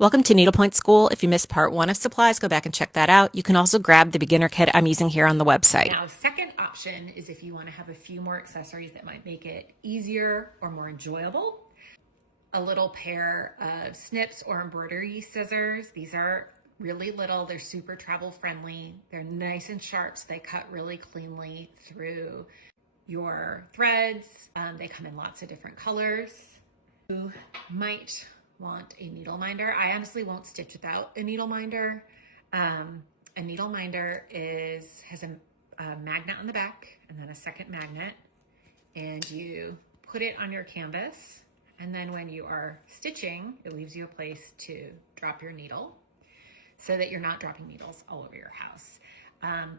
Welcome to Needlepoint School. If you missed part 1 of supplies, go back and check that out. You can also grab the beginner kit I'm using here on the website. Now, second option is if you want to have a few more accessories that might make it easier or more enjoyable. A little pair of snips or embroidery scissors. These are really little. They're super travel friendly. They're nice and sharp, so they cut really cleanly through your threads. They come in lots of different colors. You might want a needle minder. I honestly won't stitch without a needle minder. A needle minder has a magnet on the back and then a second magnet, and you put it on your canvas, and then when you are stitching, it leaves you a place to drop your needle so that you're not dropping needles all over your house.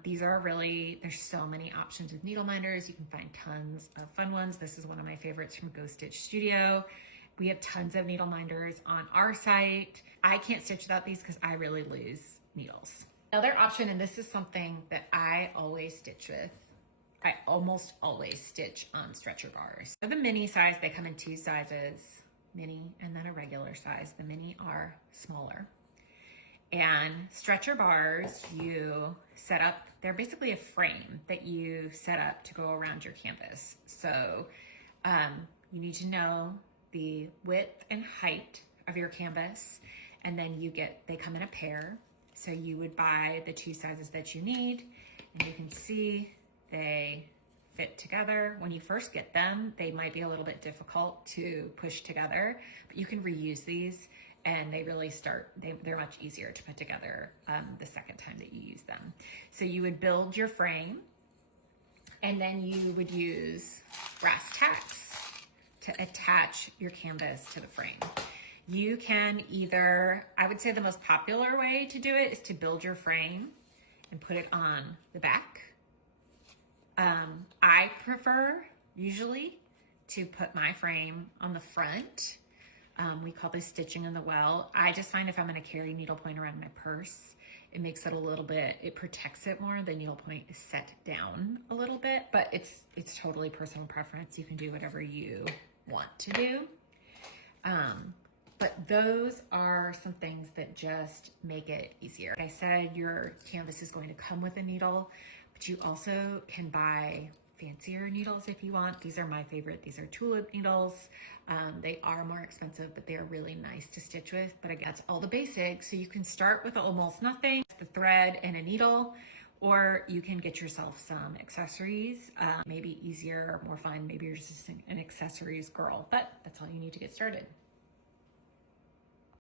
There's so many options with needle minders. You can find tons of fun ones. This is one of my favorites from Go Stitch Studio. We have tons of needle minders on our site. I can't stitch without these because I really lose needles. Another option, and this is something that I always stitch with, I almost always stitch on stretcher bars. For the mini size, they come in two sizes, mini and then a regular size. The mini are smaller. And stretcher bars, you set up, they're basically a frame that you set up to go around your canvas. So you need to know the width and height of your canvas, and then they come in a pair. So you would buy the two sizes that you need, and you can see they fit together. When you first get them, they might be a little bit difficult to push together, but you can reuse these, and they're much easier to put together the second time that you use them. So you would build your frame, and then you would use brass tacks to attach your canvas to the frame. You can I would say the most popular way to do it is to build your frame and put it on the back. I prefer usually to put my frame on the front. We call this stitching in the well. I just find if I'm gonna carry needlepoint around my purse, it makes it it protects it more. The needlepoint is set down a little bit, but it's totally personal preference. You can do whatever you want to do. But those are some things that just make it easier. Like I said, your canvas is going to come with a needle, but you also can buy fancier needles if you want. These are my favorite. These are tulip needles. They are more expensive, but they are really nice to stitch with. But again, that's all the basics. So you can start with almost nothing, the thread and a needle, or you can get yourself some accessories, maybe easier or more fun. Maybe you're just an accessories girl, but that's all you need to get started.